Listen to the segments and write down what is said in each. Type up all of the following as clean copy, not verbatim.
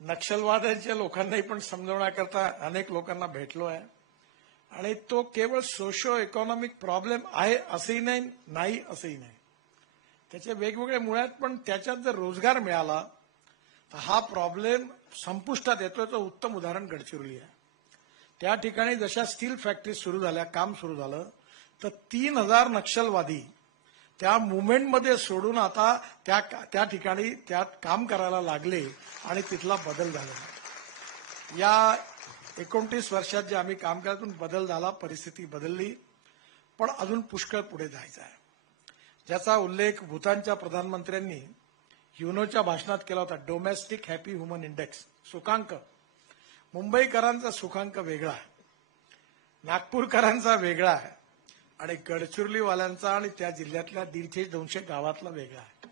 नक्षलवाद्यांच्या लोकांनाही पण समजवण्याकरता अनेक लोकांना भेटलो आहे आणि तो केवळ सोशो इकॉनॉमिक प्रॉब्लेम आहे असंही नाही असंही नाही. त्याचे वेगवेगळे मुळे आहेत, पण त्याच्यात जर रोजगार मिळाला तर हा प्रॉब्लेम संपुष्टात येतो. याचं उत्तम उदाहरण गडचिरोली आहे. त्या ठिकाणी जशा स्टील फॅक्टरी सुरू झाल्या, काम सुरू झालं, तर 3000 नक्षलवादी त्या मुवमेंटमध्ये सोडून आता त्या ठिकाणी त्यात काम करायला लागले आणि तिथला बदल झाला. या 29 वर्षात जे आम्ही काम केलं त्यातून बदल झाला, परिस्थिती बदलली, पण अजून पुष्कळ पुढे जायचं आहे. ज्याचा उल्लेख भूतानच्या प्रधानमंत्र्यांनी युनोच्या भाषणात केला होता. डोमेस्टिक हॅपी ह्युमन इंडेक्स, सुखांक. मुंबईकरांचा सुखांक वेगळा आहे, नागपूरकरांचा वेगळा आहे आणि गडचिरोलीवाल्यांचा आणि त्या जिल्ह्यातल्या 150-200 गावातला वेगळा आहे.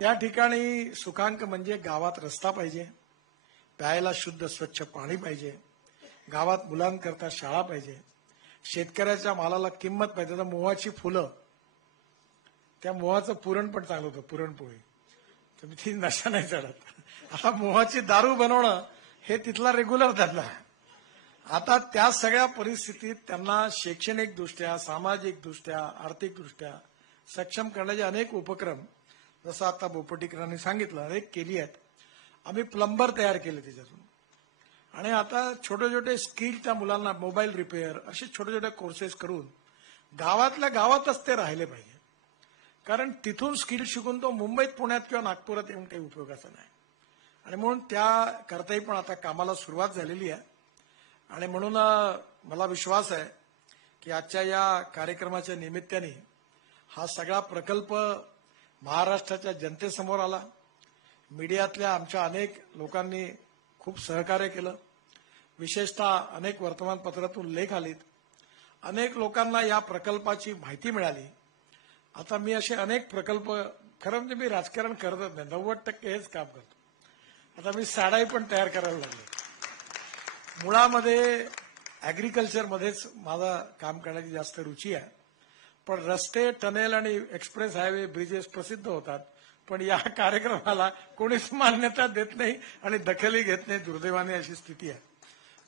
त्या ठिकाणी सुखांक म्हणजे गावात रस्ता पाहिजे, प्यायला शुद्ध स्वच्छ पाणी पाहिजे, गावात मुलांकरता शाळा पाहिजे, शेतकऱ्याच्या मालाला किंमत पाहिजे. तर मोहाची फुलं, त्या मोहाचं पुरण पण चांगलं होतं, पुरणपोळी, तर ती नशा नाही चढत. आता मोहाची दारू बनवणं हे तिथला रेग्युलर धंदा आहे. आता त्या सगळ्या परिस्थितीत त्यांना शैक्षणिकदृष्ट्या, सामाजिकदृष्ट्या, आर्थिकदृष्ट्या सक्षम करण्याचे अनेक उपक्रम, जसं आता बोपटीकरांनी सांगितलं, अनेक केली आहेत. आम्ही प्लंबर तयार केले त्याच्यातून, आणि आता छोटे छोटे स्किल त्या मुलांना, मोबाईल रिपेअर, असे छोटे छोटे कोर्सेस करून गावातल्या गावातच ते राहिले पाहिजे. कारण तिथून स्किल शिकून तो मुंबईत, पुण्यात किंवा नागपुरात येऊन काही उपयोगाचा नाही. आणि म्हणून त्या करताही पण आता कामाला सुरुवात झालेली आहे. आणि म्हणून मला विश्वास आहे की आजच्या या कार्यक्रमाच्या निमित्ताने हा सगळा प्रकल्प महाराष्ट्राच्या जनतेसमोर आला. मीडियातल्या आमच्या अनेक लोकांनी खूप सहकार्य केलं. विशेषतः अनेक वर्तमानपत्रातून लेख आलेत. अनेक लोकांना या प्रकल्पाची माहिती मिळाली. आता मी असे अनेक प्रकल्प, खरं म्हणजे मी राजकारण करतच नाही, 90% हेच काम करतो. आता मी साडाही पण तयार करायला लागले. मुळामध्ये ऍग्रिकल्चरमध्येच माझं काम करण्याची जास्त रुची आहे. पण रस्ते, टनेल आणि एक्सप्रेस हायवे, ब्रिजेस प्रसिद्ध होतात, पण या कार्यक्रमाला कोणीच मान्यता देत नाही आणि दखलही घेत नाही. दुर्दैवाने अशी स्थिती आहे.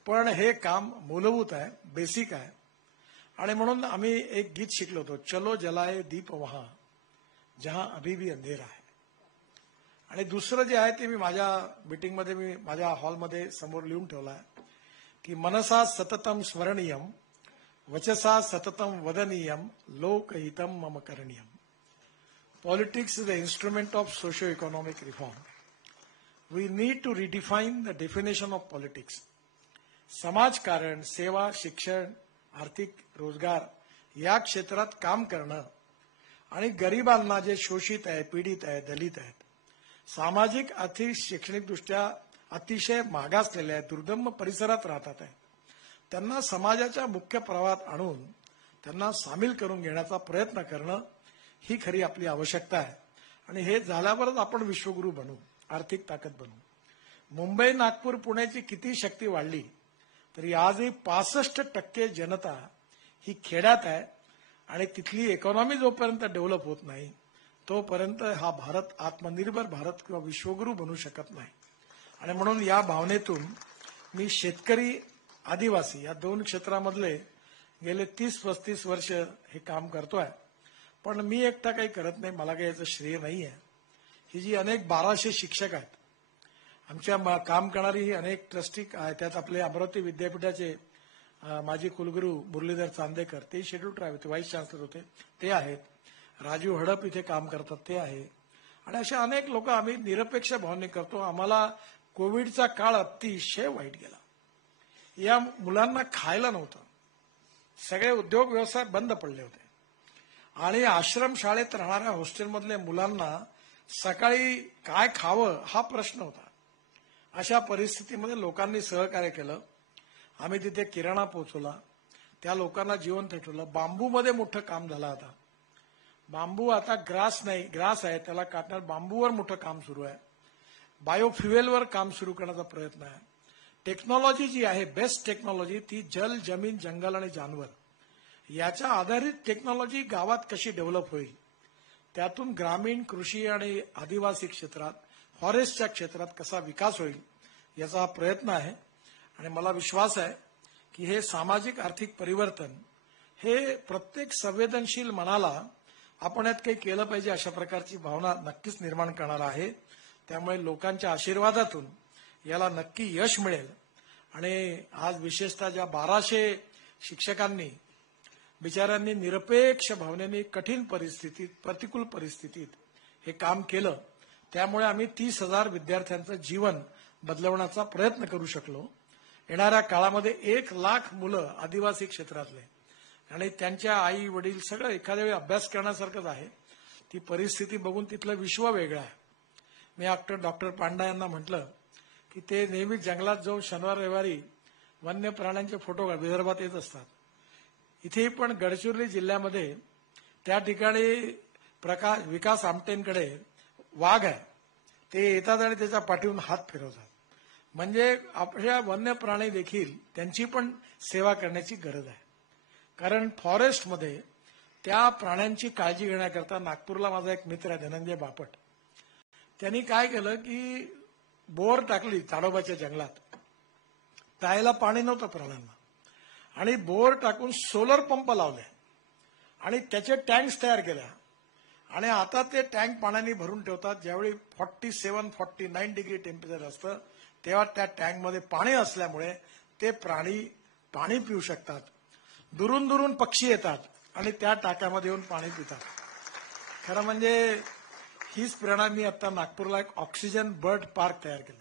पण हे काम मूलभूत आहे, बेसिक आहे. आणि म्हणून आम्ही एक गीत शिकलो होतो, चलो जलाए दीप वहां जहां अभी भी अंधेरा है. आणि दुसरं जे आहे ते मी माझ्या मीटिंगमध्ये, मी माझ्या हॉलमध्ये समोर लिहून ठेवलं आहे की मनसा सततम स्मरणीयम, वचसा सततम वदनीयम, लोकहितम मम करणीयम. Politics is the instrument of socio-economic reform. We need to redefine the definition of politics. समाजकारण, सेवा, शिक्षण, आर्थिक, रोजगार या क्षेत्रात काम करणं आणि गरिबांना, जे शोषित आहे, पीडित आहे, दलित आहेत, सामाजिक, आर्थिक, शैक्षणिकदृष्ट्या अतिशय मागासलेले आहेत, दुर्गम परिसरात राहतात आहे, त्यांना समाजाच्या मुख्य प्रवाहात आणून त्यांना सामील करून घेण्याचा प्रयत्न करणं ही खरी आपली आवश्यकता आहे. आणि हे झाल्यावरच आपण विश्वगुरू बनू, आर्थिक ताकद बनू. मुंबई, नागपूर, पुण्याची किती शक्ती वाढली तरी आजही 65% जनता ही खेड्यात आहे आणि तिथली इकॉनॉमी जोपर्यंत डेव्हलप होत नाही तोपर्यंत हा भारत आत्मनिर्भर भारत किंवा विश्वगुरू बनू शकत नाही. आणि म्हणून या भावनेतून मी शेतकरी, आदिवासी या दोन क्षेत्रामधले गेले 30-35 वर्ष हे काम करतोय. पण मी एकटा काही करत नाही, मला काही याचं श्रेय नाही आहे. ही जी अनेक 1200 शिक्षक आहेत, आमच्या काम करणारी ही अनेक ट्रस्टी आहेत, त्यात आपले अमरावती विद्यापीठाचे माजी कुलगुरू मुरलीधर चांदेकर, ते शेड्यूल ट्राईब होते, व्हाईस चान्सलर होते, ते आहेत. राजू हडप इथे काम करतात, ते आहे. आणि अशा अनेक लोक आम्ही निरपेक्ष भावने करतो. आम्हाला कोविडचा काळ अतिशय वाईट गेला. या मुलांना खायला नव्हतं, सगळे उद्योग व्यवसाय बंद पडले होते आणि आश्रमशाळेत राहणाऱ्या हॉस्टेलमधल्या मुलांना सकाळी काय खावं हा प्रश्न होता. अशा परिस्थितीमध्ये लोकांनी सहकार्य केलं. आम्ही तिथे किराणा पोहोचवला, त्या लोकांना जीवन ठेवलं. बांबूमध्ये मोठं काम झालं. आता बांबू, आता ग्रास नाही, ग्रास आहे त्याला काटणार, बांबूवर मोठं काम सुरू आहे. बायोफ्युएलवर काम सुरू करण्याचा प्रयत्न आहे. टेक्नॉलॉजी जी आहे, बेस्ट टेक्नॉलॉजी, ती जल, जमीन, जंगल आणि जानवर याच्या आधारित टेक्नॉलॉजी गावात कशी डेव्हलप होईल, त्यातून ग्रामीण, कृषी आणि आदिवासी क्षेत्रात, फॉरेस्टच्या क्षेत्रात कसा विकास होईल याचा हा प्रयत्न आहे आणि मला विश्वास आहे की हे सामाजिक आर्थिक परिवर्तन हे प्रत्येक संवेदनशील मनाला आपण यात काही केलं पाहिजे अशा प्रकारची भावना नक्कीच निर्माण करणार आहे. त्यामुळे लोकांच्या आशीर्वादातून याला नक्की यश मिळेल आणि आज विशेषतः ज्या 1200 शिक्षकांनी बिचाऱ्यांनी निरपेक्ष भावनेने कठीण परिस्थितीत प्रतिकूल परिस्थितीत हे काम केलं, त्यामुळे आम्ही 30,000 विद्यार्थ्यांचं जीवन बदलवण्याचा प्रयत्न करू शकलो. येणाऱ्या काळामध्ये 1,00,000 मुलं आदिवासी क्षेत्रातले आणि त्यांच्या आई वडील सगळं एखाद्या वेळी अभ्यास करण्यासारखंच आहे. ती परिस्थिती बघून तिथलं विश्व वेगळं आहे. मी डॉक्टर पांडा यांना म्हटलं की ते नेहमी जंगलात जाऊन शनिवार रविवारी वन्य प्राण्यांचे फोटो विदर्भात येत असतात. इथे पण गडचिरोली जिल्ह्यामध्ये त्या ठिकाणी विकास आमटेंकडे वाघ आहे. ते येतात आणि त्याच्या पाठीवरून हात फिरवतात. म्हणजे आपल्या वन्य प्राणी देखील त्यांची पण सेवा करण्याची गरज आहे. कारण फॉरेस्टमध्ये त्या प्राण्यांची काळजी घेण्याकरता नागपूरला माझा एक मित्र आहे धनंजय बापट. त्यांनी काय केलं की बोअर टाकली ताडोबाच्या जंगलात. प्यायला पाणी नव्हतं प्राण्यांना आणि बोअर टाकून सोलर पंप लावले आणि त्याचे टँक्स तयार केल्या आणि आता ते टँक पाण्याने भरून ठेवतात. ज्यावेळी 47-49 डिग्री टेम्परेचर असतं तेव्हा त्या टँकमध्ये पाणी असल्यामुळे ते प्राणी पाणी पिऊ शकतात. दुरून दुरून पक्षी येतात आणि त्या टाक्यामध्ये येऊन पाणी पितात. खरं म्हणजे हीच प्रेरणा मी आता नागपूरला एक ऑक्सिजन बर्ड पार्क तयार केला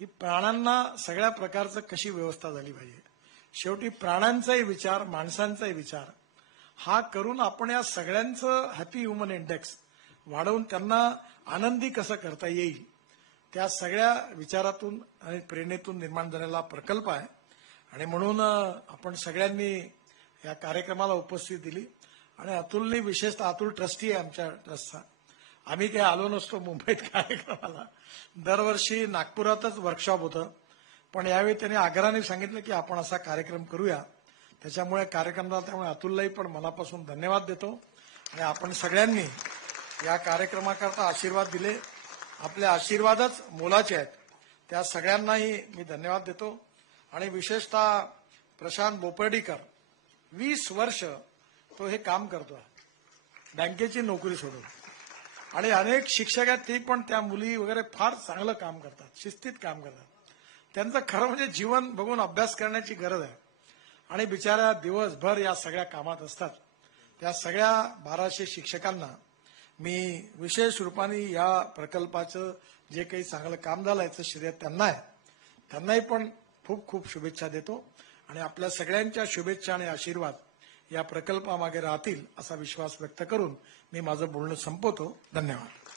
की प्राण्यांना सगळ्या प्रकारचं कशी व्यवस्था झाली पाहिजे. शेवटी प्राण्यांचाही विचार माणसांचाही विचार हा करून आपण या सगळ्यांचं हॅपी ह्युमन इंडेक्स वाढवून त्यांना आनंदी कसं करता येईल त्या सगळ्या विचारातून आणि प्रेरणेतून निर्माण झालेला प्रकल्प आहे. आणि म्हणून आपण सगळ्यांनी या कार्यक्रमाला उपस्थिती दिली आणि अतुलनी विशेषतः अतुल ट्रस्टी आहे आमच्या ट्रस्टचा. आम्ही काही आलो नसतो मुंबईत कार्यक्रमाला. दरवर्षी नागपुरातच वर्कशॉप होतं पण यावेळी त्यांनी आग्रहाने सांगितलं की आपण असा कार्यक्रम करूया. त्याच्यामुळे कार्यक्रमाला त्यामुळे अतुललाही पण मनापासून धन्यवाद देतो आणि आपण सगळ्यांनी या कार्यक्रमाकरता आशीर्वाद दिले. आपले आशीर्वादच मोलाचे आहेत. त्या सगळ्यांनाही मी धन्यवाद देतो आणि विशेषतः प्रशांत बोपर्डीकर 20 वर्ष तो हे काम करतोय बँकेची नोकरी सोडून आणि अनेक शिक्षक आहेत ते पण त्या मुली वगैरे फार चांगलं काम करतात, शिस्तीत काम करतात. त्यांचं खरं म्हणजे जीवन बघून अभ्यास करण्याची गरज आहे आणि बिचाऱ्या दिवसभर या सगळ्या कामात असतात. त्या सगळ्या 1200 शिक्षकांना मी विशेष रूपाने या प्रकल्पाचं जे काही चांगलं काम झालं याचं श्रेय त्यांना आहे. त्यांनाही पण खूप खूप शुभेच्छा देतो आणि आपल्या सगळ्यांच्या शुभेच्छा आणि आशीर्वाद या प्रकल्पामागे राहतील असा विश्वास व्यक्त करून मी माझं बोलणं संपवतो. धन्यवाद.